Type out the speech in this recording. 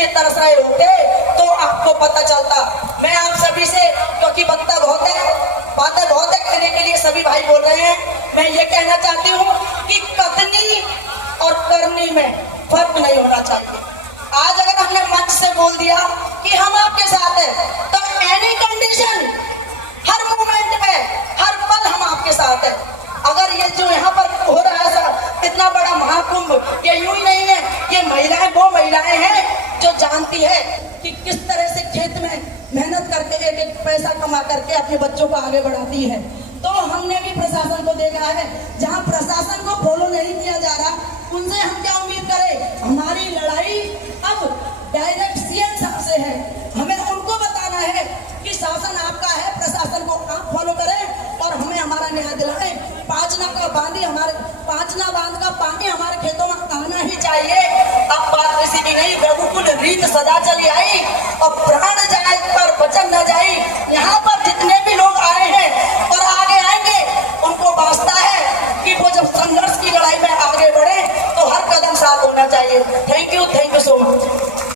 लिए तरस रहे होते तो आपको पता चलता। मैं आप सभी से, क्योंकि वक्ता बहुत है, बातें बहुत है कहने के लिए, सभी भाई बोल रहे हैं, मैं ये कहना चाहती हूँ कि कथनी और करनी में फर्क नहीं होना चाहिए। आज अगर हमने मंच से बोल दिया कि हम आपके साथ हैं, तो एनी कंडीशन, हर मोमेंट में, हर पल हम आपके साथ हैं। अगर ये जो यहाँ पर हो रहा है इतना बड़ा महाकुंभ, ये यूं ही नहीं है, ये महिलाएं वो महिलाएं हैं जो जानती है कि किस तरह से खेत में मेहनत करके एक एक पैसा कमा करके अपने बच्चों को आगे बढ़ाती है। तो हमने भी प्रशासन को देखा है, जहाँ प्रशासन को फॉलो नहीं किया जा रहा, उनसे हम क्या उम्मीद करें। हमारी लड़ाई अब डायरेक्ट सीएम साहब से है। हमें उनको बताना है कि शासन आपका है, प्रशासन को आप फॉलो करें और हमें हमारा न्याय दिलाएं। पांचना बांध का पानी हमारे खेतों में आना ही चाहिए। अब बात किसी की नहीं, बिल्कुल रीत सदा चली आई और प्राण जाए पर वचन न जाए। यहाँ पर जितने भी लोग आए हैं और आगे आएंगे, उनको वास्ता है कि वो जब संघर्ष की लड़ाई में आगे बढ़े तो हर कदम साथ होना चाहिए। Thank you.